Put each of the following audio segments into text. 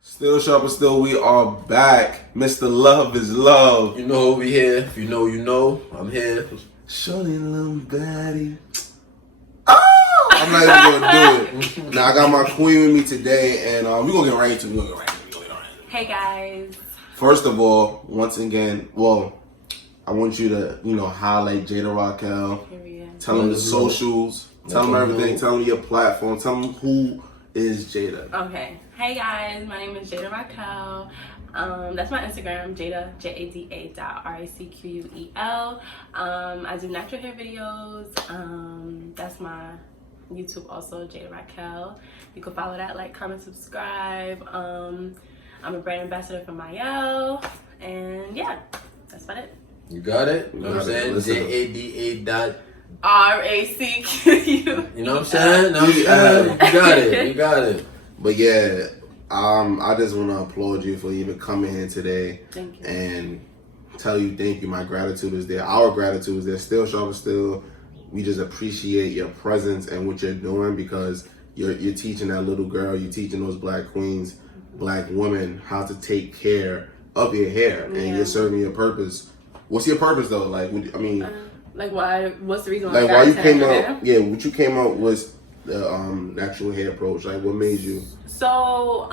Still sharper, still we are back. Mr. Love is Love. You know we here. If you know, you know. I'm here. Shorty little baddie. Oh! I'm not even gonna do it. Now I got my queen with me today, and we're gonna get right into it. Hey guys. First of all, once again, I want you to, highlight Jada Racquel. Tell them the socials. Tell them everything. Tell them your platform. Tell them who is Jada. Okay. Hey guys, my name is Jada Racquel. That's my Instagram, Jada, JADA.RACQUEL. I do natural hair videos. That's my YouTube also, Jada Racquel. You can follow that, like, comment, subscribe. I'm a brand ambassador for Mayel. And yeah, that's about it. You got it? You know what I'm saying? JADA. RACQU. You know what I'm saying? No, you got it. You got it. But yeah, I just want to applaud you for even coming here today. Thank you. And tell you thank you. My gratitude is there. Our gratitude is there. Still sharper, still. We just appreciate your presence and what you're doing because you're teaching that little girl. You're teaching those black queens, black women how to take care of your hair, and you're serving your purpose. What's your purpose though? Like, like why? What's the reason? Like why you came out? Yeah, what you came out was the natural hair approach. Like, what made you? So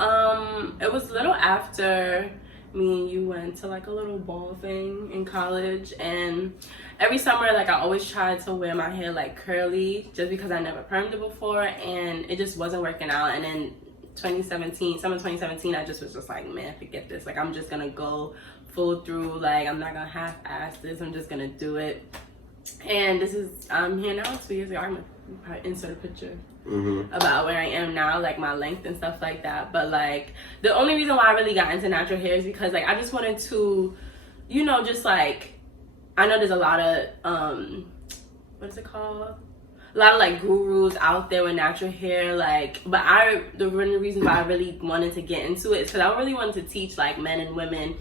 it was a little after me and you went to like a little ball thing in college, and every summer like I always tried to wear my hair like curly just because I never permed it before, and it just wasn't working out. And then summer 2017, I just was just like, man, forget this. Like, I'm just gonna go full through. Like, I'm not gonna half-ass this. I'm just gonna do it. And I'm here now 2 years ago. I'm gonna insert a picture about where I am now, like my length and stuff like that. But like, the only reason why I really got into natural hair is because like I just wanted to, just like, I know there's a lot of what is it called? A lot of like gurus out there with natural hair, like, but the reason why I really wanted to get into it is because I really wanted to teach like men and women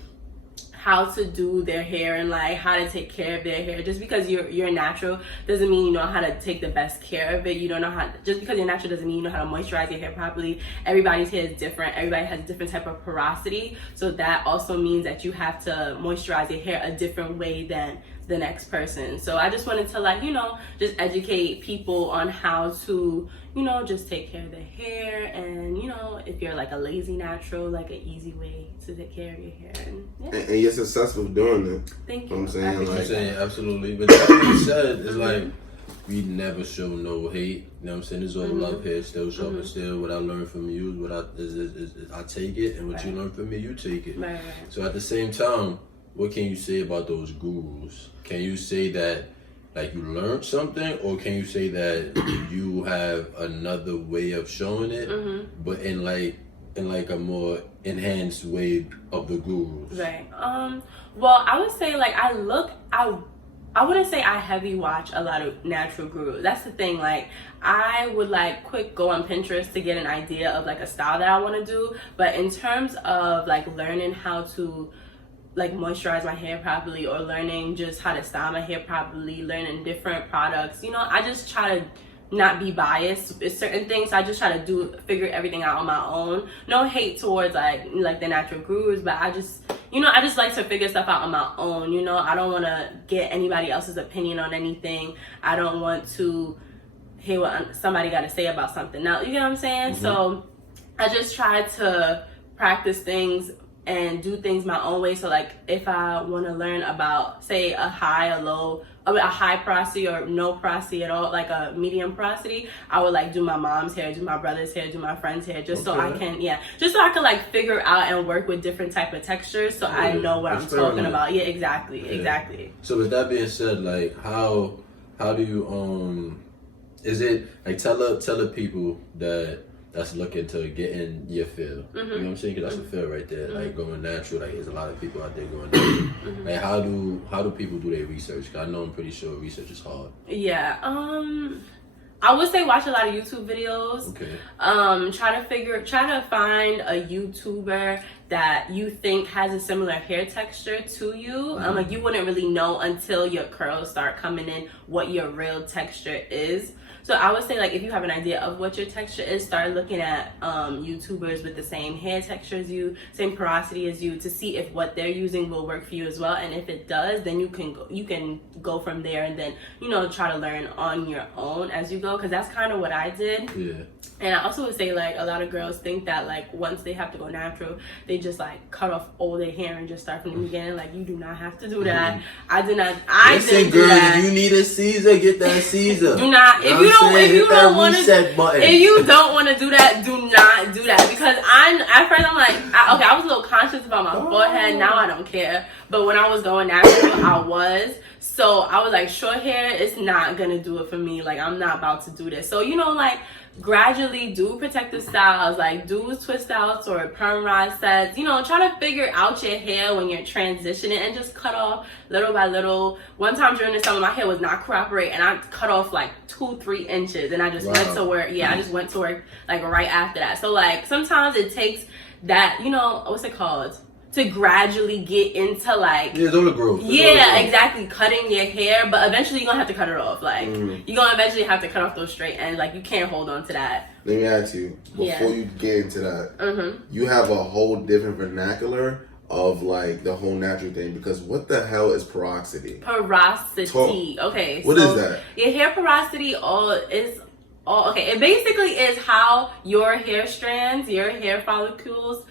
how to do their hair and like how to take care of their hair. Just because you're natural doesn't mean you know how to take the best care of it. You don't know how, just because you're natural doesn't mean you know how to moisturize your hair properly. Everybody's hair is different. Everybody has a different type of porosity. So that also means that you have to moisturize your hair a different way than the next person. So I just wanted to like, just educate people on how to, just take care of their hair, and if you're like a lazy natural, like an easy way to take care of your hair. And you're successful doing it. Thank you. I'm saying, absolutely. But that being said, it's like we never show no hate. You know what I'm saying? It's all love here, still sharper, still. What I learned from you is I take it, and what you learn from me, you take it. Right. So at the same time, what can you say about those gurus? Can you say that like you learned something, or can you say that you have another way of showing it, but in like a more enhanced way of the gurus? Right. Well, I would say like I wouldn't say I heavy watch a lot of natural gurus. That's the thing. Like, I would like quick go on Pinterest to get an idea of like a style that I want to do. But in terms of like learning how to like moisturize my hair properly, or learning just how to style my hair properly, learning different products, I just try to not be biased with certain things. I just try to figure everything out on my own. No hate towards like the natural gurus, but I just like to figure stuff out on my own. I don't want to get anybody else's opinion on anything. I don't want to hear what somebody got to say about something. Now, you get what I'm saying? So I just try to practice things and do things my own way. So like, if I want to learn about, say, a high, a low, a high porosity or no porosity at all, like a medium porosity, I would like do my mom's hair, do my brother's hair, do my friend's hair, just so I can like figure out and work with different type of textures, so I know what I'm talking about. Yeah, exactly. So with that being said, like how do you is it like tell the people that's looking to get in your field. You know what I'm saying? Because that's a field right there. Like, going natural, like, there's a lot of people out there going natural. Like, how do people do their research? Because I know I'm pretty sure research is hard. Yeah. I would say watch a lot of YouTube videos. Okay. Try to find a YouTuber that you think has a similar hair texture to you. Like, you wouldn't really know until your curls start coming in what your real texture is. So I would say, like, if you have an idea of what your texture is, start looking at YouTubers with the same hair texture as you, same porosity as you, to see if what they're using will work for you as well. And if it does, then you can go from there, and then, you know, try to learn on your own as you go, because that's kind of what I did. Yeah. And I also would say, like, a lot of girls think that, like, once they have to go natural, they just, like, cut off all their hair and just start from the beginning. Like, you do not have to do that. I did not. Listen, girl, if you need a Caesar, get that Caesar. Do not. If you don't want to do that, do not do that. Because at first I'm like, I was a little conscious about my forehead. Now I don't care. But when I was going natural, I was. So I was like, short hair is not gonna do it for me. Like, I'm not about to do this. So, you know, like, gradually do protective styles, like do twist outs or perm rod sets. You know, try to figure out your hair when you're transitioning, and just cut off little by little. One time during the summer, my hair was not cooperating, and I cut off like 2-3 inches, and I just went to work. Yeah, I just went to work like right after that. So, like, sometimes it takes that, you know, what's it called, to gradually get into, like, it's all the growth. Exactly, cutting your hair, but eventually you're gonna have to cut it off. Like, you're gonna eventually have to cut off those straight ends. Like, you can't hold on to that. Let me ask you, before you get into that, you have a whole different vernacular of, like, the whole natural thing, because what the hell is porosity? Porosity. Okay, what is that? Your hair porosity okay. It basically is how your hair strands, your hair follicles,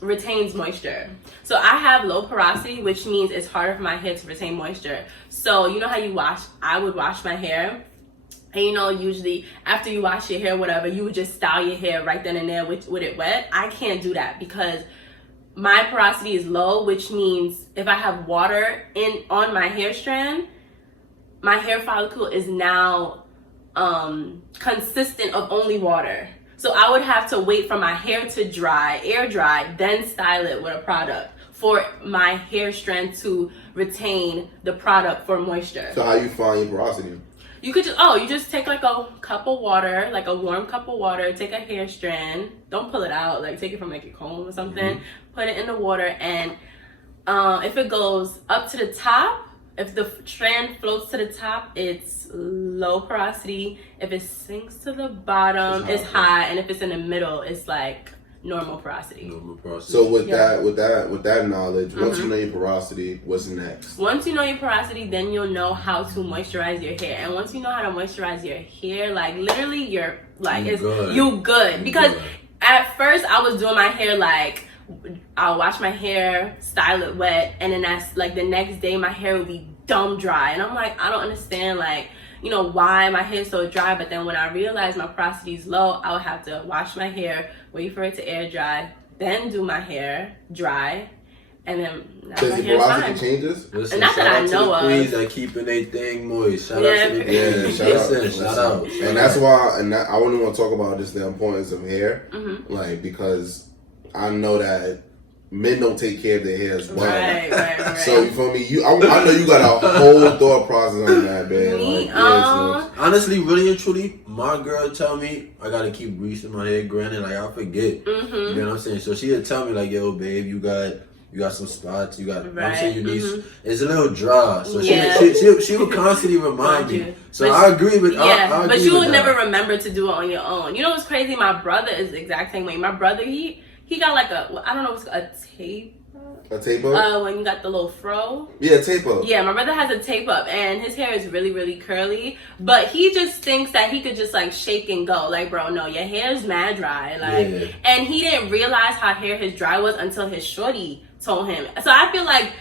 retains moisture. So I have low porosity, which means it's harder for my hair to retain moisture. So you know how I would wash my hair, and, you know, usually after you wash your hair, whatever, you would just style your hair right then and there with it wet. I can't do that because my porosity is low, which means if I have water on my hair strand, my hair follicle is now consistent of only water. So I would have to wait for my hair to dry, air dry, then style it with a product for my hair strand to retain the product for moisture. So how you find your porosity? You could just take like a cup of water, like a warm cup of water, take a hair strand, don't pull it out, like take it from like a comb or something, put it in the water, and if it goes up to the top, if the strand floats to the top, it's low porosity. If it sinks to the bottom, it's high, and if it's in the middle, it's like normal porosity. So with that knowledge, once you know your porosity, what's next? Once you know your porosity, then you'll know how to moisturize your hair. And once you know how to moisturize your hair, like, literally, you're like, you good. Because at first I was doing my hair like, I'll wash my hair, style it wet, and then that's like the next day my hair would be dumb dry. And I'm like, I don't understand, like, you know, why my hair's so dry. But then when I realized my porosity is low, I would have to wash my hair, wait for it to air dry, then do my hair dry, and then now my hair's fine. Changes? Listen, not that I know of. Queens that keeping their thing moist. Shout out to the shout out. And that's why, I only want to talk about just the importance of hair, like, because I know that men don't take care of their hair as well. Right. So you feel me? I know you got a whole thought process on that, man. Honestly, really and truly, my girl tell me I gotta keep greasing my hair. Granted, like, I forget. You know what I'm saying? So she'll tell me, like, yo, babe, you got some spots. I'm saying you need. It's a little dry. So she would constantly remind me. So I agree with. But you would never remember to do it on your own. You know what's crazy? My brother is the exact same way. My brother, he got like a tape. A tape up? When you got the little fro. Yeah, tape up. Yeah, my brother has a tape up, and his hair is really, really curly. But he just thinks that he could just like shake and go. Like, bro, no, your hair is mad dry. Like, and he didn't realize how hair his dry was until his shorty told him. So I feel like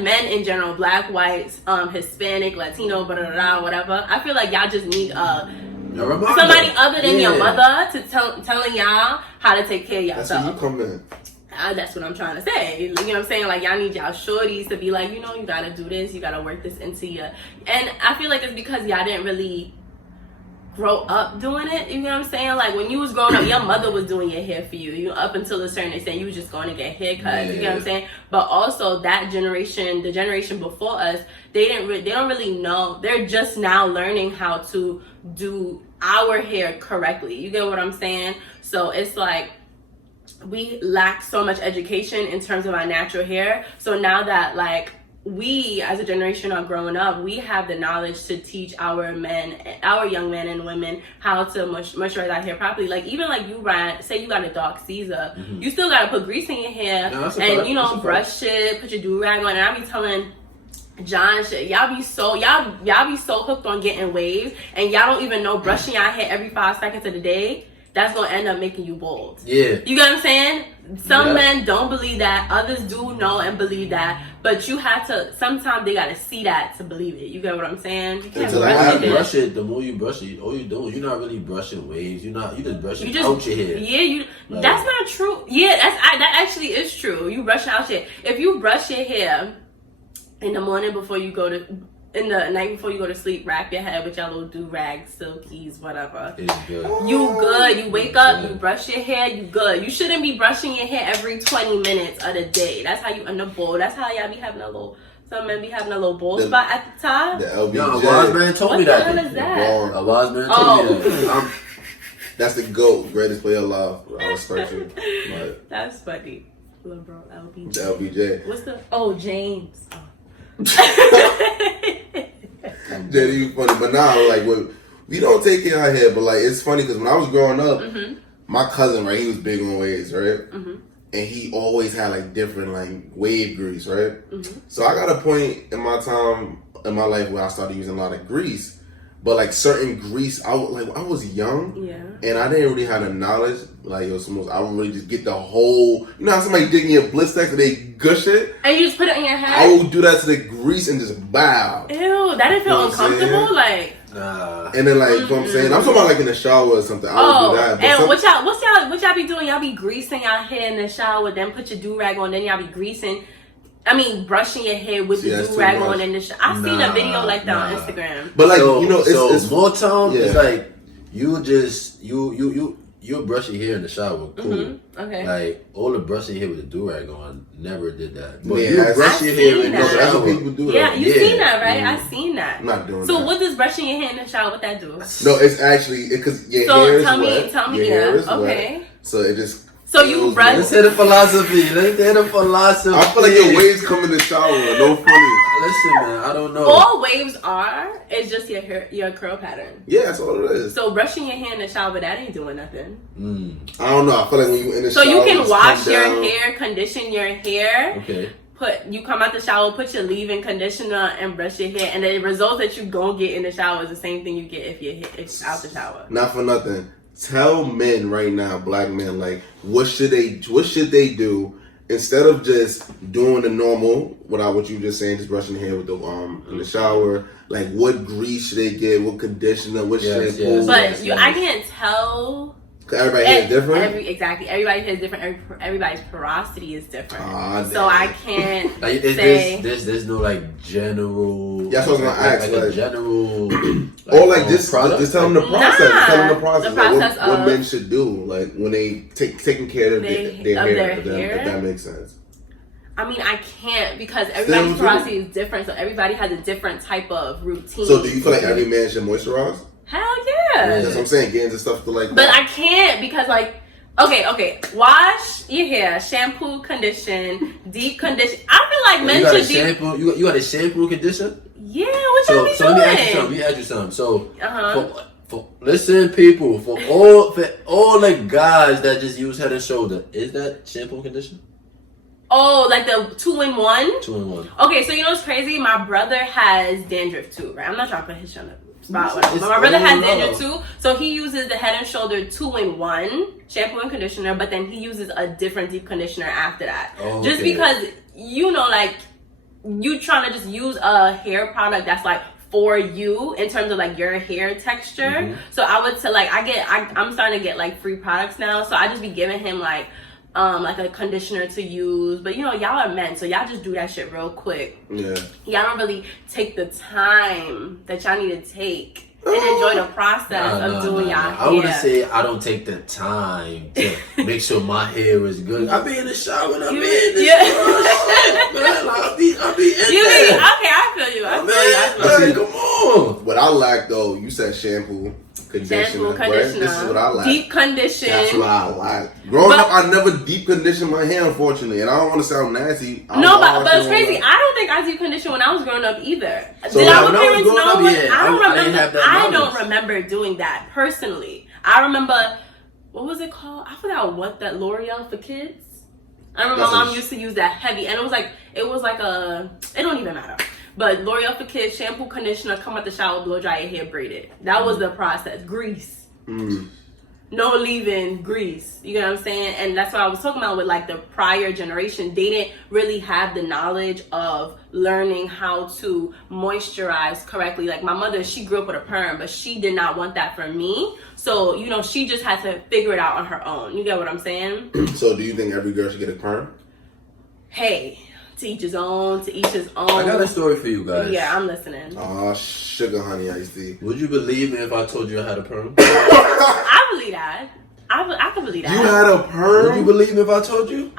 men in general, black, white, Hispanic, Latino, whatever. I feel like y'all just need somebody other than your mother to telling y'all how to take care of yourself. That's where you come in. That's what I'm trying to say. You know what I'm saying? Like, y'all need y'all shorties to be like, you know, you gotta do this, you gotta work this into you. And I feel like it's because y'all didn't really grow up doing it. You know what I'm saying? Like, when you was growing up, your mother was doing your hair for you. You know, up until a certain extent, you was just going to get haircuts. You know what I'm saying? But also that generation, the generation before us, they don't really know. They're just now learning how to do our hair correctly. You get what I'm saying? So it's like, we lack so much education in terms of our natural hair. So now that, like, we as a generation are growing up, we have the knowledge to teach our young men and women how to moisturize our hair properly. Like even like say you got a dark Caesar, you still gotta put grease in your hair and brush it, put your do-rag on. And I be telling John shit, y'all be so hooked on getting waves, and y'all don't even know brushing your hair every 5 seconds of the day, that's gonna end up making you bald. Yeah. You get what I'm saying? Some men don't believe that, others do know and believe that, but you have to, sometimes they gotta see that to believe it. You get what I'm saying? You can't brush it. The more you brush it, all you doing, you're not really brushing waves. You just brushing out your hair. Yeah, that's not true. Yeah, that actually is true. You brush out your hair. If you brush your hair in the morning in the night before you go to sleep, wrap your head with your little do-rags, silkies, whatever. It's good. You good. You wake up, you brush your hair, you good. You shouldn't be brushing your hair every 20 minutes of the day. That's how you end up bald. That's how y'all be having some men be having a little bald spot at the top. The LBJ. Yo, a wise man told me that. What the hell is that? A wise man told me that. That's the GOAT, greatest player alive. I respect you. But that's funny. Little bro, LBJ. The LBJ. What's James. Oh. Jada, you funny, but now like we don't take care of our hair, but like it's funny because when I was growing up, my cousin, right, he was big on waves, right, and he always had like different like wave grease, right. So I got a point in my time in my life where I started using a lot of grease. But like certain grease, I was young, and I didn't really have the knowledge. Like I would really just get the whole. You know how somebody digging your blistex and they gush it, and you just put it in your head. I would do that to the grease and just bow. Ew, that didn't feel uncomfortable. Like, nah. And then like, you know what I'm saying? I'm talking about like in the shower or something. I would do that. But what y'all be doing? Y'all be greasing y'all hair in the shower, then put your do rag on, then y'all be brushing your hair with the do-rag on in the shower. I've seen a video like that on Instagram. But like, it's more time. It's like you'll brush your hair in the shower. Cool. Okay. Like all the brushing your hair with the do-rag on, never did that. But you brush your hair in the shower. That's what people do. Yeah, you seen that, right? I've seen that. I'm not doing that. So what does brushing your hair in the shower, what that do? No, it's actually because your hair is wet. Tell me, your hair is okay. Wet, so it just. So you brush. Let's hear the philosophy. I feel like your waves come in the shower. No funny. Listen, man. I don't know. All waves is just your curl pattern. Yeah, that's all it is. So brushing your hair in the shower, that ain't doing nothing. I don't know. I feel like when you in the shower, so you can wash your hair, condition your hair. Okay. You come out the shower, put your leave-in conditioner, and brush your hair, and the result that you gonna get in the shower is the same thing you get if you're out the shower. Not for nothing. Tell men right now, black men, like what should they do instead of just doing the normal without what you just saying, just brushing the hair with the in the shower. Like what grease should they get? What conditioner? What shampoo? But I can't tell. Everybody hair is different. Exactly. Everybody's hair is different. Everybody's porosity is different. So damn. I can't say. There's no like general. That's what I was gonna ask. Like a general. Or like just tell them the process. Tell them the process. The process like what men should do, like when they taking care of their hair. If that makes sense. I mean, I can't because everybody's porosity is different. So everybody has a different type of routine. So do you feel like every man should moisturize? Hell yeah. That's what I'm saying. Get into stuff to like. But I can't because like. Okay. Wash your hair, shampoo, condition, deep condition. I feel like men should shampoo. You got a shampoo conditioner? Yeah, what y'all be doing? Let me ask you something. So, listen, people, for all the guys that just use Head and Shoulder, is that shampoo and conditioner? Oh, like the 2-in-1? 2-in-1. Okay, so you know what's crazy? My brother has dandruff too, right? I'm not trying to put his shit on the spot, but my brother has dandruff too, so he uses the Head and Shoulder 2-in-1 shampoo and conditioner, but then he uses a different deep conditioner after that. Oh, just because like you trying to just use a hair product that's like for you in terms of like your hair texture. So I would say like I'm starting to get like free products now, so I just be giving him like a conditioner to use, but y'all are men, so y'all just do that shit real quick. Yeah, y'all don't really take the time that y'all need to take and enjoy the process of doing y'all hair. I wouldn't say I don't take the time to make sure my hair is good. I be in the shower and I be in the shower. Man, I be in there. Okay, I feel you. Come on. What I lack though, you said shampoo. conditioner. Shampoo, But conditioner. this is what I like. Deep condition. That's what I like. Growing up, I never deep conditioned my hair, unfortunately, and I don't want to sound nasty. No, but it's crazy. I don't think I deep conditioned when I was growing up either. So Did when our I was parents growing know up, what? yeah, I don't I didn't remember. have that I don't knowledge. remember doing that personally. I remember, what was it called? I forgot what that L'Oreal for kids. I remember my mom used to use that heavy, and it was like a. It don't even matter. But L'Oreal for kids, shampoo, conditioner, come out the shower, blow dry your hair, braid it. That was the process. Grease. No leave-in, grease. You know what I'm saying? And that's what I was talking about with like the prior generation. They didn't really have the knowledge of learning how to moisturize correctly. Like my mother, she grew up with a perm, but she did not want that for me. So, you know, she just had to figure it out on her own. You get what I'm saying? So do you think every girl should get a perm? Hey, to each his own, to each his own. I got a story for you guys. Yeah, I'm listening. Oh, sugar honey iced tea. Would you believe me if I told you I had a perm? I believe that. I can believe that. You had a perm? Would you believe me if I told you?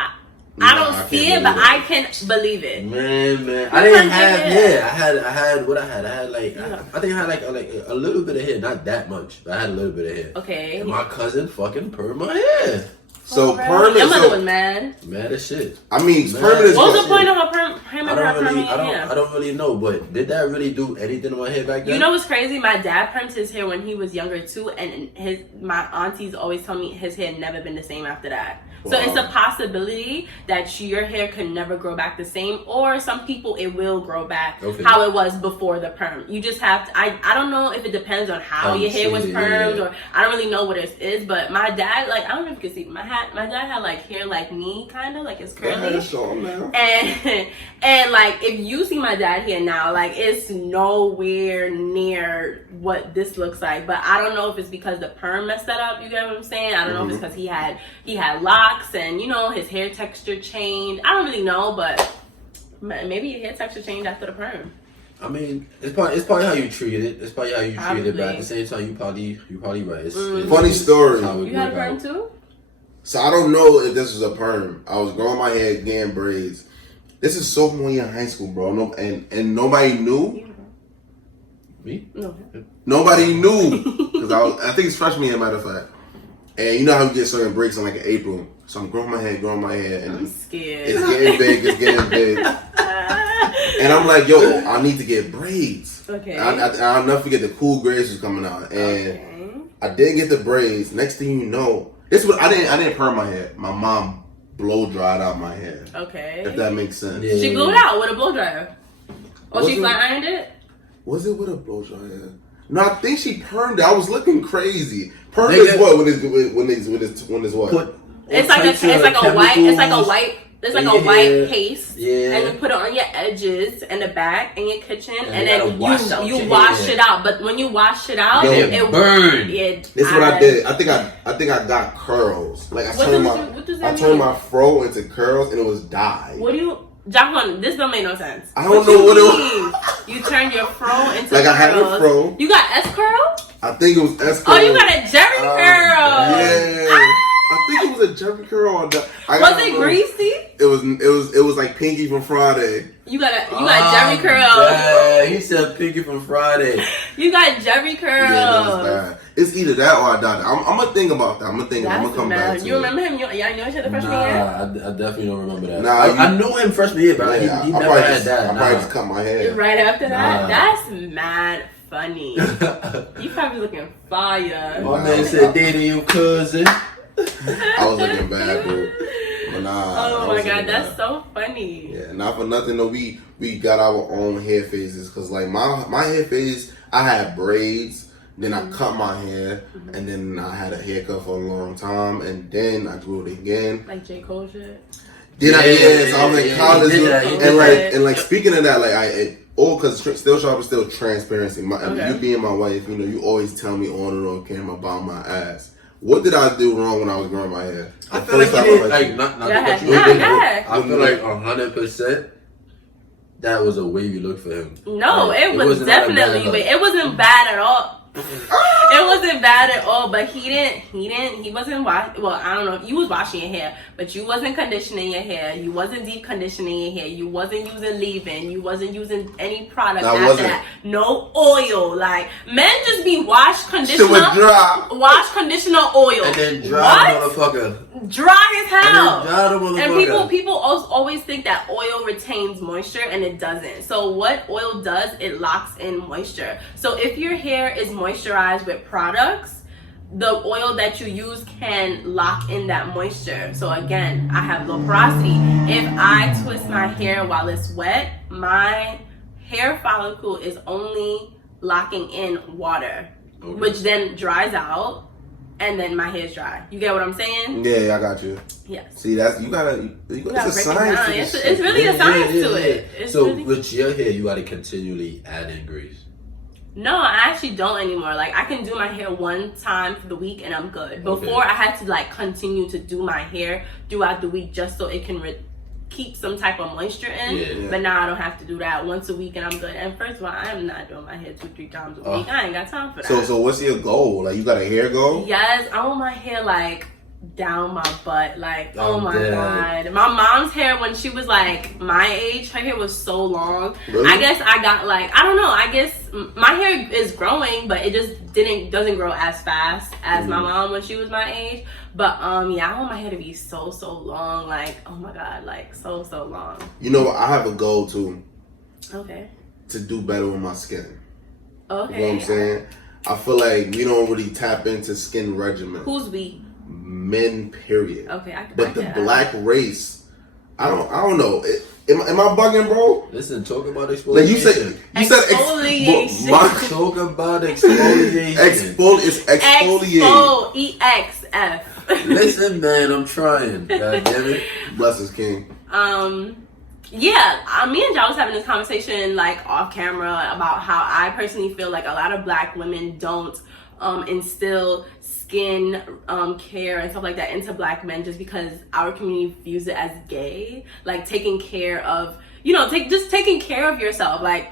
I don't see it, but I can believe it. Man, I didn't have hair. I had what I had. I had like I think I had like a little bit of hair, not that much, but I had a little bit of hair. Okay. And my cousin fucking permed my hair. So Your perm is mother was mad. Mad as shit. I mean, Mad. perm is What was what- the point of her perm? I don't really know, but did that really do anything to my hair back then? You know what's crazy? My dad permed his hair when he was younger too, and my aunties always tell me his hair never been the same after that. So Wow. it's a possibility that your hair can never grow back the same, or some people it will grow back how it was before the perm. You just have to. I don't know if it depends on how your hair was permed, or I don't really know what it is. But my dad, like, I don't know if you can see my dad had like hair like me, kind of like it's curly. And like if you see my dad here now, like it's nowhere near what this looks like. But I don't know if it's because the perm messed that up. You get what I'm saying? I don't know if it's because he had locks and you know his hair texture changed. I don't really know, but maybe your hair texture changed after the perm. I mean, it's probably how you treat it. It's probably how you treat it, but at the Probably. same time, you probably right. It's Funny story. how it You had a work perm out. too? So I don't know if this was a perm. I was growing my hair, getting braids. This is sophomore year in high school, bro. No, and nobody knew. Me? No. Nobody knew because I think it's freshman year, matter of fact. And you know how we get certain breaks in like in April. So I'm growing my hair, and I'm scared. it's getting big. And I'm like, yo, I need to get braids. Okay. I'll never forget the cool grades was coming out, and I didn't get the braids. Next thing you know, this was I didn't perm my hair. My mom blow dried out my hair. Okay. If that makes sense. Yeah. She blew it out with a blow dryer. Or Was she it- flat ironed it? Was it with a blow dryer? No, I think she permed it. I was looking crazy. Perm Nigga. is what when it's what? Put It's all like types a of white chemicals. it's like in a your white hair. paste. Yeah. And you put it on your edges and the back in your kitchen and you gotta then wash out you your wash hair. it out. But when you wash it out, Yo, it burn. Yeah, This is what I did. I think I got curls. Like What does that turned mean? my fro into curls and it was dyed. What do you Jacqueline, this don't make no sense. I don't know what it mean? You turned your fro into Like curls. I had a fro. You got S curl? I think it was S Oh, curl. you got a Jerry curl. Yeah. I think it was a Jerry curl. Was it greasy? It was like Pinky from Friday. You got Jerry curl. Yeah, he said Pinky from Friday. You got Jerry curls. Yeah, that was bad. It's either that or I died. I'm gonna think about that. I'm gonna come back to You it. remember him? Y'all know each other freshman year? Nah, I definitely don't remember that. Nah, I knew him freshman year, but Yeah, he I never probably had just, that. I probably just cut my hair. Right after that? Nah. That's mad funny. You probably looking fire. My man said dating your cousin. I was looking bad, bro. But nah. Oh I my was god, looking that's bad. so funny. Yeah, not for nothing though. We got our own hair phases because like my hair phase, I had braids, then I cut my hair, and then I had a haircut for a long time, and then I grew it again. Like J. Cole shit. Then so I was in yeah, college, he did that, he did and like speaking of that, like all because still sharp is still transparency. Okay. You being my wife, you know, you always tell me on and on camera about my ass. What did I do wrong when I was growing my hair? I feel like you did, like, not Go to ahead. cut you Nah, off, go but ahead. I feel like 100% that was a wavy look for him. No, Like, it was wasn't at a bad definitely, look. it wasn't bad at all. It wasn't bad at all, but he wasn't well, I don't know, you was washing your hair, but you wasn't conditioning your hair, you wasn't deep conditioning your hair, you wasn't using leave-in, you wasn't using any product after that. No oil. Like, men just be wash conditioner, oil. And then dry the motherfucker. Dry as hell. And people always think that oil retains moisture, and it doesn't. So what oil does, it locks in moisture. So if your hair is moisturized with products, the oil that you use can lock in that moisture. So again, I have low porosity. If I twist my hair while it's wet, my hair follicle is only locking in water, which then dries out, and then my hair's dry. You get what I'm saying? Yeah, I got you. Yes. See, you gotta it's a science. It's really a science to it. So with your hair, you gotta continually add in grease. No, I actually don't anymore. Like, I can do my hair one time for the week and I'm good. Before, I had to like continue to do my hair throughout the week just so it can keep some type of moisture in. Yeah. But now I don't have to do that once a week and I'm good. And first of all, I am not doing my hair 2-3 times a week. I ain't got time for that. So what's your goal? Like, you got a hair goal? Yes, I want my hair like down my butt. Like, oh my god. My mom's hair when she was like my age, her hair was so long. Really? I guess I got like, I don't know, I guess my hair is growing, but it just doesn't grow as fast as my mom when she was my age. But yeah, I want my hair to be so long. Like, oh my god, like so long. You know, I have a goal too. Okay. To do better with my skin. Okay. You know what I'm saying? I feel like we don't really tap into skin regimen. Who's we? Men, period. Okay, but the black race, I don't know. Am I bugging, bro? Listen, talk about exfoliation. Like you said exfoliation. Talk about exfoliation. It's exfoliate. EXF. Listen, man, I'm trying. God damn it. Bless his king. Yeah, me and Jah was having this conversation like off camera about how I personally feel like a lot of black women don't instill skin care and stuff like that into black men just because our community views it as gay. Like taking care of, just taking care of yourself. Like,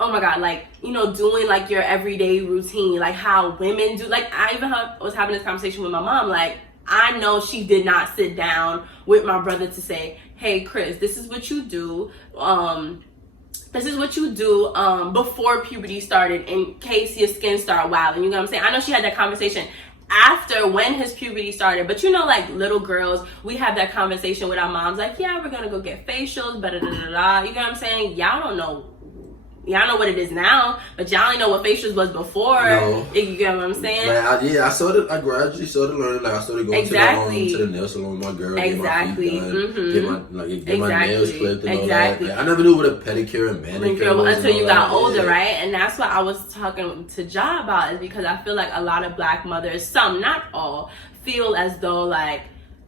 oh my god, like, doing like your everyday routine, like how women do. Like, I even was having this conversation with my mom. Like, I know she did not sit down with my brother to say, hey Chris, this is what you do. This is what you do before puberty started in case your skin started wilding. You know what I'm saying? I know she had that conversation after when his puberty started. But like little girls, we have that conversation with our moms. Like, yeah, we're going to go get facials, da-da-da-da-da. You know what I'm saying? Y'all don't know. Y'all know what it is now, but y'all ain't know what facials was before. No. You get what I'm saying? Like, I gradually started learning. Like, I started going to the nail salon with my girl. Exactly. Get my feet done, get my nails clipped and all that. Like, I never knew what a pedicure and manicure was until you got older, right? And that's what I was talking to Jah about, is because I feel like a lot of black mothers, some, not all, feel as though like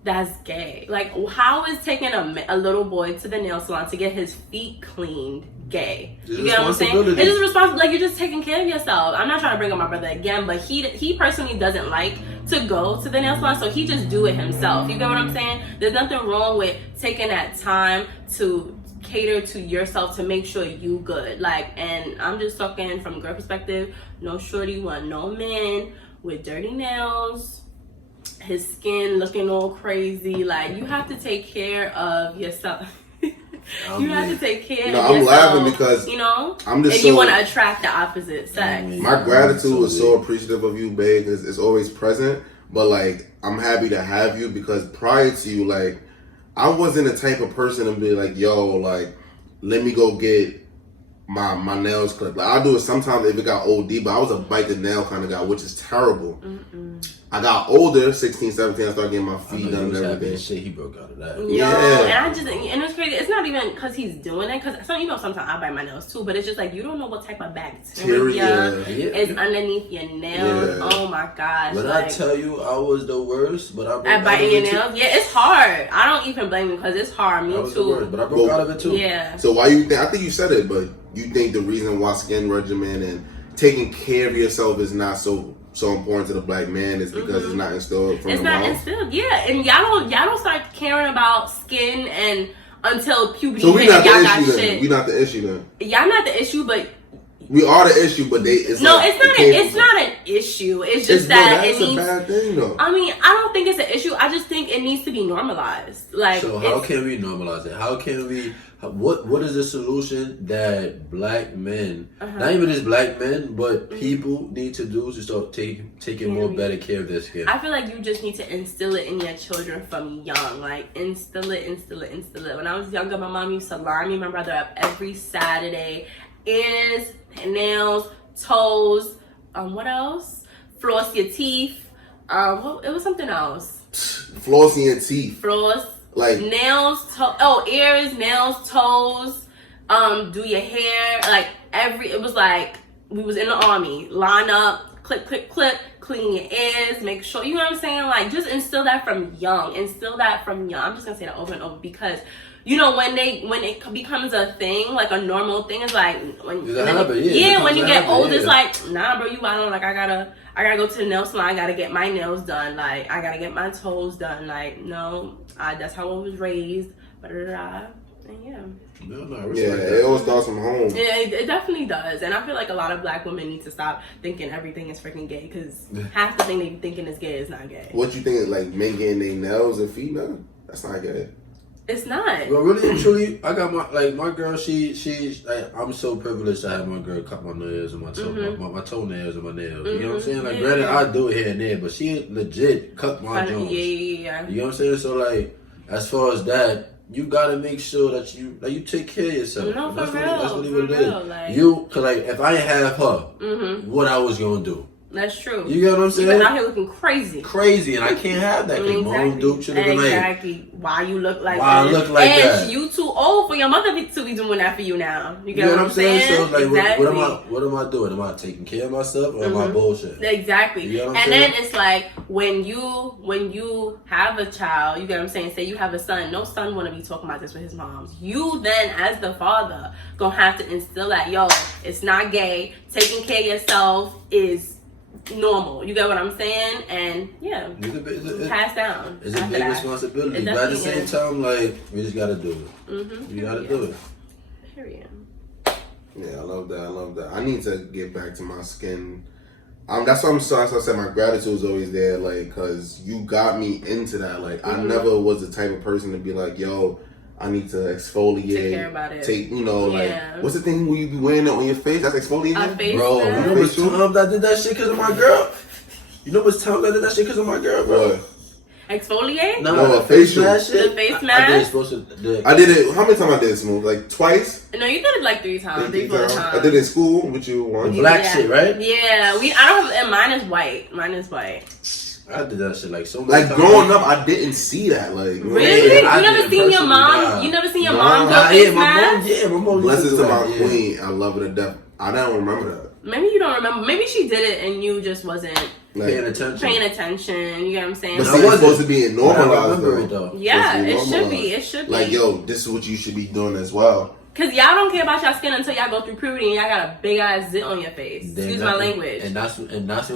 that's gay. Like, how is taking a little boy to the nail salon to get his feet cleaned gay? You get what I'm saying? It's just responsible. Like, you're just taking care of yourself. I'm not trying to bring up my brother again, but he personally doesn't like to go to the nail salon, so he just do it himself. You get what I'm saying? There's nothing wrong with taking that time to cater to yourself to make sure you good. Like, and I'm just talking from a girl perspective. No shorty want no man with dirty nails, his skin looking all crazy. Like, you have to take care of yourself. You have to take care of yourself. I'm laughing because I'm just you want to attract the opposite sex. My gratitude is so appreciative of you, babe, because it's always present. But like, I'm happy to have you because prior to you, like, I wasn't the type of person to be like, yo, like, let me go get my nails clipped. Like, I'll do it sometimes if it got OD, but I was a bite the nail kind of guy, which is terrible. I got older, 16, 17, I started getting my feet done and everything. Shit, he broke out of that. Yeah. And it's crazy. It's not even because he's doing it, because sometimes I bite my nails too, but it's just like, you don't know what type of bacteria is underneath your nails. Yeah. Oh my gosh. When I tell you I was the worst, but I broke at biting your nails? Yeah, it's hard. I don't even blame you because it's hard. Me too. The worst, but I broke out of it too. Yeah. So why you think, I think you said it, but you think the reason why skin regimen and taking care of yourself is not so important to the black man is because it's not instilled from the mouth? It's not instilled, yeah. And y'all don't start caring about skin and until puberty. So we not the issue then. We not the issue then. Y'all not the issue, but We are the issue, but it's no, like, it's not an issue. It's just that that's it needs. a bad thing, though. I mean, I don't think it's an issue. I just think it needs to be normalized. Like, so how can we normalize it? How can we? What is the solution that black men, not even just black men, but people need to do to start taking more better care of their skin? I feel like you just need to instill it in your children from young. Like, instill it. When I was younger, my mom used to line me, my brother up every Saturday. Ears, nails, toes, what else? Floss your teeth. It was something else. Flossing your teeth. Floss. Like nails, ears, nails, toes, do your hair, like it was like we was in the army, line up, clip, clean your ears, make sure, you know what I'm saying? Like, just instill that from young. I'm just gonna say that over and over because, you know, when it becomes a thing, like a normal thing, it's like when you get older, it's like, nah, bro, you wild, like I gotta go to the nail salon, I gotta get my nails done, like I gotta get my toes done, like no, that's how I was raised, and yeah. It all starts from home. Yeah, it definitely does, and I feel like a lot of black women need to stop thinking everything is freaking gay because half the thing they be thinking is gay is not gay. What you think, like men getting their nails and feet done? That's not gay. It's not. Well, really and truly, I got my girl. She's like, I'm so privileged to have my girl cut my nails and my toenails and my nails. You know what I'm saying? Like, granted, I do it here and there, but she legit cut my joints. Yeah. You know what I'm saying? So like, as far as that, you gotta make sure that you take care of yourself. No, that's for real. That's really what it is. Like, cause like if I ain't have her, what I was gonna do? That's true. You get what I'm saying? You've been out here looking crazy, and I can't have that. Exactly. Mom Duke should have been like, exactly. Why you look like why this? I look like and that? You too old for your mother to be doing that for you now. You get what I'm saying? So like, exactly. what am I doing? Am I taking care of myself or am I bullshit? Exactly. You know what I'm and saying? then it's like when you have a child, you get what I'm saying? Say you have a son. No son want to be talking about this with his moms. You then, as the father, gonna have to instill that, yo, it's not gay. Taking care of yourself is normal. You get what I'm saying? And yeah, pass down. It's a big responsibility, but at the same time, like, we just gotta do it. You gotta do it. Period. Yeah, I love that. I need to get back to my skin. That's why I said my gratitude is always there, like, cause you got me into that. Like, I never was the type of person to be like, yo, I need to exfoliate. Take care about it. Like, what's the thing when you be wearing it on your face? That's exfoliating? Bro, you know what's times I did that shit because of my girl? You know what's times I did that shit because of my girl, bro? What? Exfoliate? No, facial. The face mask? I did it. How many times I did it, Smooth? Like twice? No, you did it like 3 times. 4 times. I did it in school with you once. Black shit, right? Yeah. I don't have, and mine is white. I did that shit like so much. Like growing up, I didn't see that. Like really, you never seen your mom? You never seen your mom do face mask? Yeah, my mom. Blessings to my queen. I love her to death. I don't remember that. Maybe you don't remember. Maybe she did it and you just wasn't paying attention. You get what I'm saying? But see, it's supposed to be normalized though. Yeah, it should be. It should be. Like, yo, this is what you should be doing as well. Cause y'all don't care about y'all skin until y'all go through puberty and y'all got a big ass zit on your face. Excuse my language. And that's when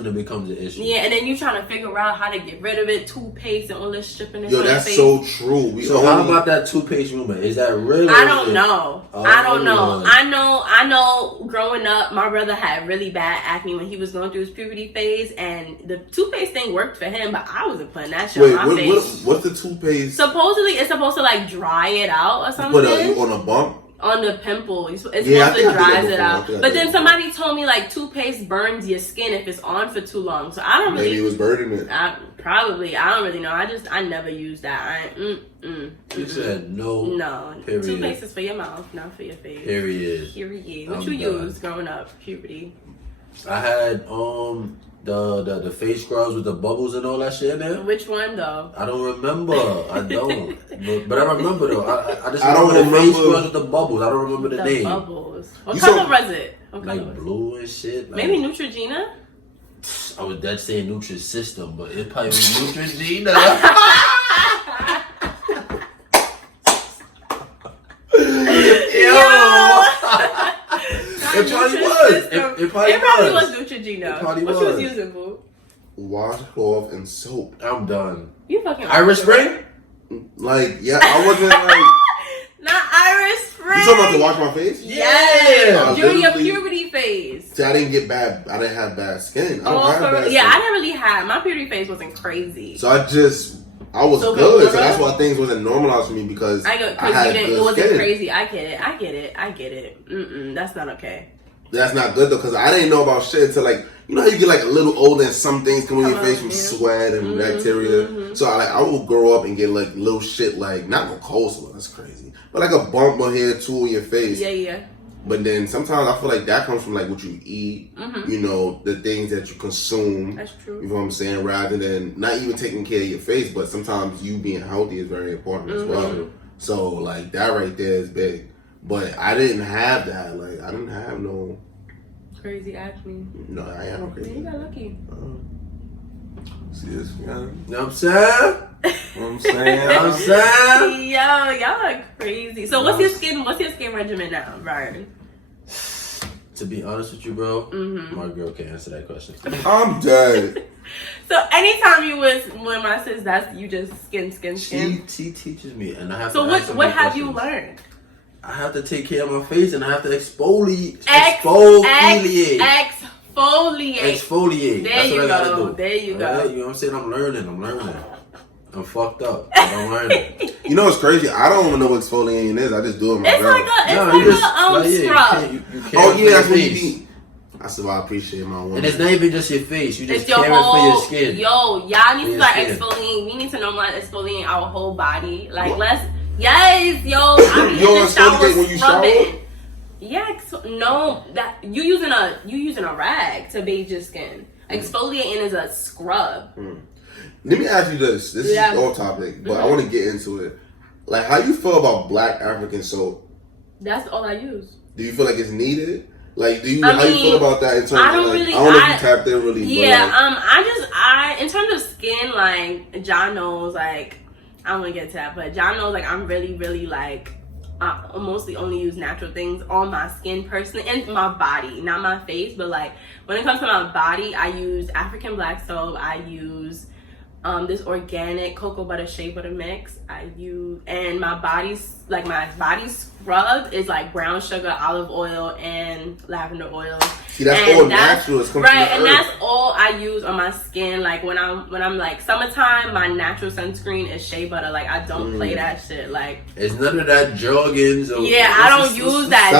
it becomes an issue. Yeah, and then you trying to figure out how to get rid of it, toothpaste and all this stripping. Yo, that's so true. So how about that toothpaste movement? Is that really? I don't know. I don't know. I know. Growing up, my brother had really bad acne when he was going through his puberty phase, and the toothpaste thing worked for him, but I wasn't putting that shit on my face. What's the toothpaste? Supposedly, it's supposed to like dry it out or something. Put it on a bump. On the pimple, it's supposed to dries it out. But then somebody told me like toothpaste burns your skin if it's on for too long. So I don't really. Maybe it was burning it. I don't really know. I never used that. You said no. No. Period. Toothpaste is for your mouth, not for your face. Period. What you used growing up, puberty? I had the face scrubs with the bubbles and all that shit in there. Which one though? I don't remember. I don't. But I remember though. I just remember the face scrubs with the bubbles. I don't remember the name. Bubbles. What color was it? Like blue and shit. Maybe Neutrogena? I was dead saying Nutrisystem, but it probably was Neutrogena. It probably was. It probably was Neutrogena. What you was using, boo? Washcloth and soap. I'm done. You fucking Irish Spring? Like, yeah, I wasn't like. Not virus free. You talking about to wash my face? Yes. During your literally- puberty phase. See, I didn't have bad skin. I don't have bad skin. Yeah, I didn't really have. My puberty phase wasn't crazy. So I was So good. good. So that's why things wasn't normalized for me because I had good it wasn't skin. crazy. I get it. That's not okay. That's not good though, because I didn't know about shit until like, you know how you get like a little older and some things come on your face from sweat and bacteria. So I will grow up and get like little shit like, not no cold sore, that's crazy, but like a bump on here, two on your face. Yeah. But then sometimes I feel like that comes from like what you eat, you know, the things that you consume. That's true. You know what I'm saying? Rather than not even taking care of your face, but sometimes you being healthy is very important as well. So like that right there is big. But I didn't have that. Like I didn't have no crazy acne. No, I am no crazy. You got lucky. See this, man? You know what I'm saying? Yo, y'all are crazy. So what's your skin regimen now, Ryan? To be honest with you, bro, my girl can't answer that question. I'm dead. So anytime you was with my sis, that's you just skin. She teaches me, and I have So to ask what her have you questions. learned? I have to take care of my face, and I have to exfoliate. Exfoliate. Exfoliate. There That's you what I gotta go. do. There you go. Right? You know what I'm saying? I'm learning. I'm fucked up. But I'm learning. You know what's crazy? I don't even know what exfoliating is. I just do it with my It's girl. like a scrub. You Oh yeah, that's what you face. mean. That's why I appreciate my woman. And it's not even just your face. You just It's your caring whole, for your skin. Yo, y'all need to start skin. exfoliating. We need to normalize exfoliating our whole body. Like, yes, yo. I be You in don't the shower exfoliate when you scrubbing. shower? Yeah, no, that you using a rag to bathe your skin. Exfoliating is a scrub. Let me ask you this. This is off topic, but I want to get into it. Like, how you feel about black African soap? That's all I use. Do you feel like it's needed? Like, how you feel about that in terms I don't of, like, really, I don't know if you tapped in really. Yeah, but like, in terms of skin, like, John knows, like, I don't want to get to that, but John knows, like, I'm really, really, like, I mostly only use natural things on my skin personally, and my body, not my face, but, like, when it comes to my body, I use African black soap, I use this organic cocoa butter shea butter mix and my body scrub is like brown sugar, olive oil, and lavender oil. See, that's all natural. It's right, and that's all I use on my skin. Like when I'm like summertime, my natural sunscreen is shea butter. Like I don't play that shit. Like it's none of that Jergens. I don't use that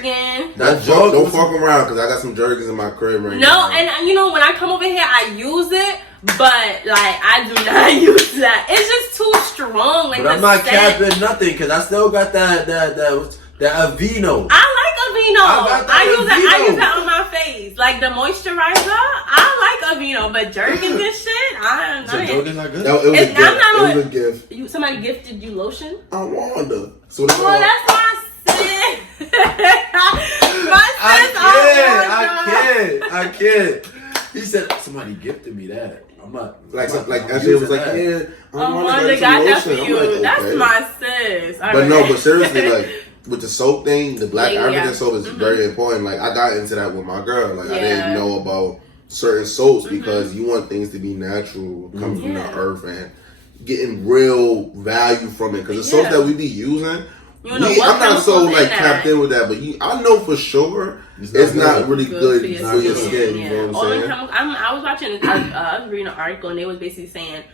Jergens. Don't fuck around because I got some Jergens in my crib right now. No, and you know when I come over here, I use it. But like I do not use that. It's just too strong. Like, but I'm not capping nothing because I still got that Aveeno. I like Aveeno. I use that on my face, like the moisturizer. I like Aveeno, but Jergens and shit, I'm not. So Jergens not good. It was a gift. Somebody gifted you lotion. I wonder. So that's my sis. I can't. He said somebody gifted me that. I'm not like Ashley was like, yeah, I got that for you. Like, that's my sis. But seriously, like with the soap thing, the black African soap is very important. Like I got into that with my girl. Like I didn't know about certain soaps because you want things to be natural, come from the earth, and getting real value from it. Because the soap that we be using. I'm not so like tapped in with that, but I know for sure it's not really good for your skin. You know what I'm saying? I was watching, I was reading an article and they was basically saying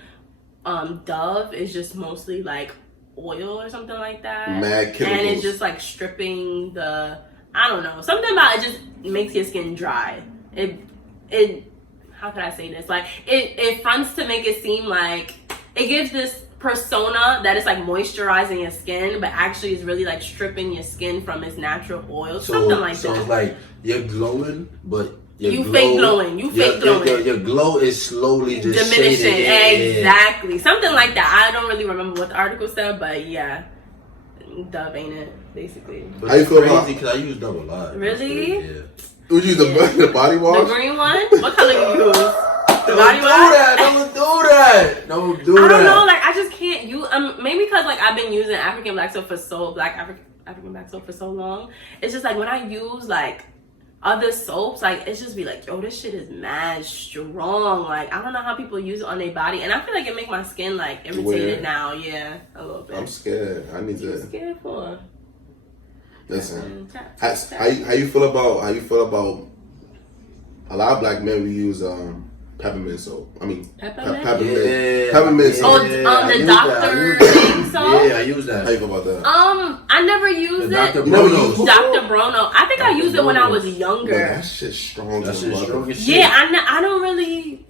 Dove is just mostly like oil or something like that. Mad chemicals. And it's just like stripping I don't know, something about it just makes your skin dry. It how could I say this? Like it fronts to make it seem like it gives this persona that is like moisturizing your skin, but actually is really like stripping your skin from its natural oil. Something like that. So it's like you're glowing, but you fake glowing. Your glow is slowly just diminishing. Shading. Exactly. Something like that. I don't really remember what the article said, but yeah. Dove ain't it, basically. But how you feel about it? Because I use Dove a lot. Really? Yeah. Would you use the body wash? The green one? What color you use? Don't do that. Don't do that. I don't know. Like I just can't use. Maybe because like I've been using African black soap for African black soap for so long. It's just like when I use like other soaps, like it's just be like, yo, this shit is mad strong. Like I don't know how people use it on their body, and I feel like it make my skin like irritated now. Yeah, a little bit. I'm scared. I need to. What you scared for? Listen, Taps. how you feel about a lot of black men we use peppermint soap. I mean Peppermint? peppermint soap. The doctor thing soap. Yeah, I use that. How you feel about that? I never used it. Dr. You never Bruno. used Dr. Bruno. I think I used it when I was But younger. that shit's strong. That as shit's mother. strong as shit. Yeah, I don't really.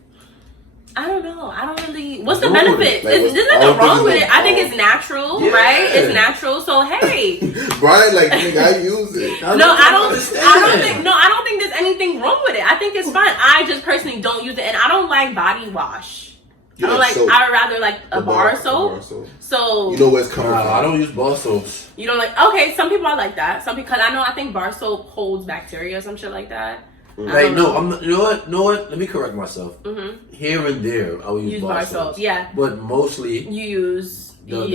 I don't know. What's the What's wrong with benefit? it? Like, There's I nothing don't wrong think with it's it. I think it's natural, Yeah. right? It's natural. So hey, Brian, like, nigga, I use it. I don't think there's anything wrong with it. I think it's fine. I just personally don't use it, and I don't like body wash. You I don't like. soap. I would rather like a The bar soap. So You know where it's coming from. I don't use bar soaps. you don't like. Okay, some people are like that. Some because I think bar soap holds bacteria or some shit like that. Like, no, I'm not, you know what? Let me correct myself. Mm-hmm. Here and there, I will use bar soap. Yeah. But mostly You use the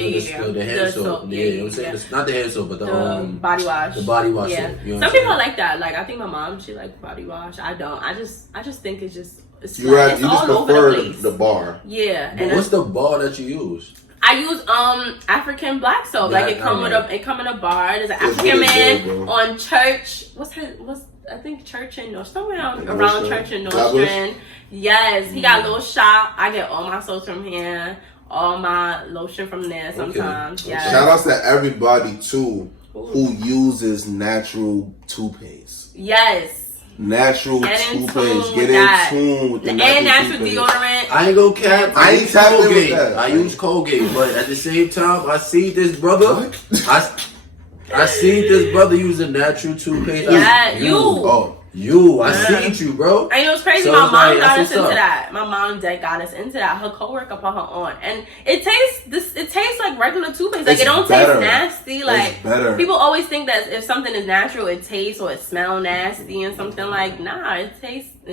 hand soap. Yeah, you know what I'm saying? It's not the hand soap, but the body wash. The body wash Yeah. soap. You know Some what I'm people saying? like that. Like I think my mom, she like body wash. I don't. I just think it's just it's, You it's just all over prefer the place. the bar. Yeah. But And what's the bar that you use? I use African black soap. Yeah, Like it come in a bar. There's an It's African really man good, bro. on Church. What's I think Church and North somewhere around Nostrand? Church and Fabulous? Nostrand. Yes, he got a little shop. I get all my soaps from here. All my lotion from there sometimes. Okay. Yes. Shout outs to everybody too who uses natural toothpaste. Yes. Natural Get in toothpaste. tune Get with that. in tune with the And natural natural toothpaste. deodorant. I ain't gonna cap. I ain't use tapping with Colgate. that. I use Colgate, but at the same time, I see this brother. I see this brother using natural toothpaste. Yeah, you. Oh, I seen you, bro. And it was crazy. So My it's mom like, got that's us into what's up. that. My mom dad got us into that. Her coworker put her on, and it tastes like regular toothpaste. Like It's it don't better. taste nasty. Like it's better. people always think that if something is natural, it tastes or it smells nasty and something like. Nah, it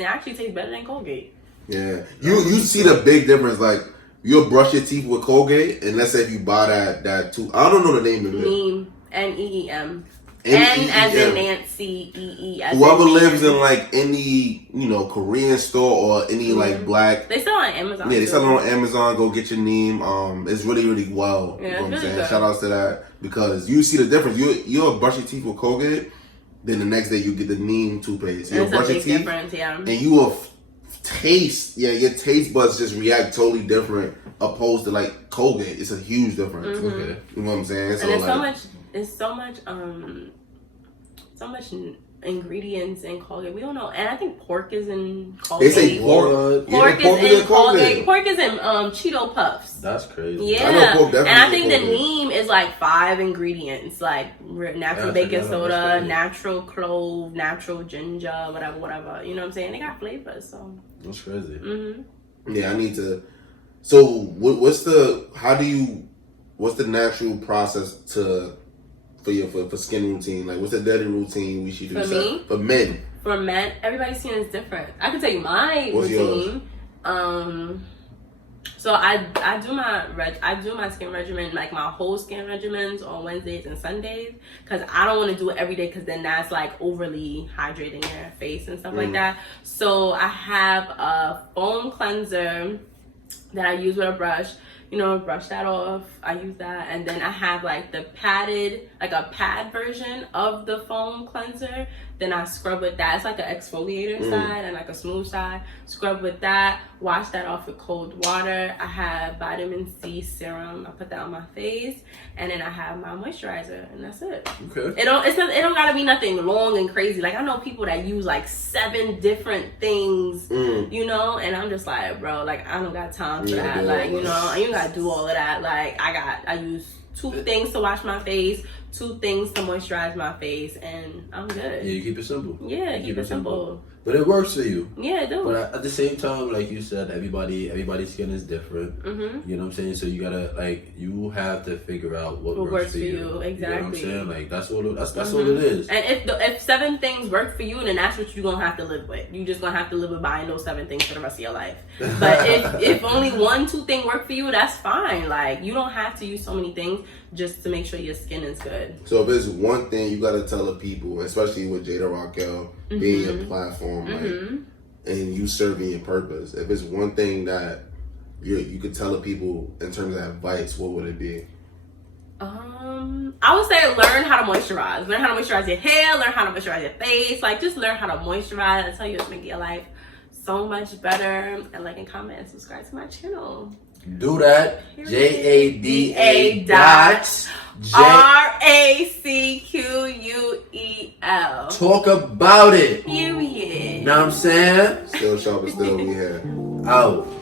actually tastes better than Colgate. Yeah, you see the big difference. Like you'll brush your teeth with Colgate, and let's say if you buy that tooth, I don't know the name of it. Neem, Neem. N-E-E-M. N as in Nancy, E as Whoever in lives Nancy. in like any Korean store or any like black, They sell it on Amazon. yeah, they too. sell it on Amazon. Go get your name. It's really well. Yeah, You know what I'm it's saying? really Shout outs to that because you see the difference. You'll brush your teeth with Colgate, then the next day you get the Neem toothpaste. You'll It's a brush your big teeth, difference, yeah. and you will taste. Yeah, your taste buds just react totally different opposed to like Colgate. It's a huge difference. Okay. You know what I'm saying? And there's so much ingredients in Colgate. We don't know, and I think pork is in They Colgate. say pork. Pork Yeah, is in Colgate. Pork is in Cheeto Puffs. That's crazy. Yeah, I know pork definitely and I is think in the Colgate. Neem is like 5 ingredients, like natural Yeah, baking that's soda, crazy. natural clove, natural ginger, whatever. You know what I'm saying? They got flavors, so. That's crazy. Yeah, I need to. So, what's the natural process for skin routine? Like, what's the daily routine we should do? For me? For men. For men, everybody's skin is different. I can tell you my What's routine. So I do my skin regimen, like my whole skin regimens on Wednesdays and Sundays, because I don't want to do it every day, because then that's like overly hydrating your face and stuff like that. So I have a foam cleanser that I use with a brush. Brush that off. I use that, and then I have like a pad version of the foam cleanser. Then I scrub with that. It's like an exfoliator side and like a smooth side. Scrub with that. Wash that off with cold water. I have vitamin C serum. I put that on my face, and then I have my moisturizer, and that's it. Okay. It don't gotta be nothing long and crazy. Like I know people that use like 7 different things, and I'm just like, bro, like I don't got time for that. Like, you gotta do all of that. Like I use 2 things to wash my face, 2 things to moisturize my face, and I'm good. Yeah, you keep it simple. Yeah, keep it simple. But it works for you. Yeah, it do. But at the same time, like you said, everybody's skin is different. You know what I'm saying? So you gotta you have to figure out what works for you. Exactly. You know what I'm saying? Like that's all it is. And if 7 things work for you, then that's what you're gonna have to live with. You just gonna have to live with buying those 7 things for the rest of your life. But if only 1, 2 thing work for you, that's fine. Like you don't have to use so many things just to make sure your skin is good. So if there's one thing you gotta tell the people, especially with Jada Racquel being your platform, and you serving your purpose, if it's one thing that you could tell the people in terms of advice, what would it be? I would say learn how to moisturize. Learn how to moisturize your hair. Learn how to moisturize your face. Like, just learn how to moisturize. I tell you, it's making your life so much better. And like and comment and subscribe to my channel. Do that. JADA RACQUEL. Talk about it. Period. Know what I'm saying? Still sharp and still we here. Out.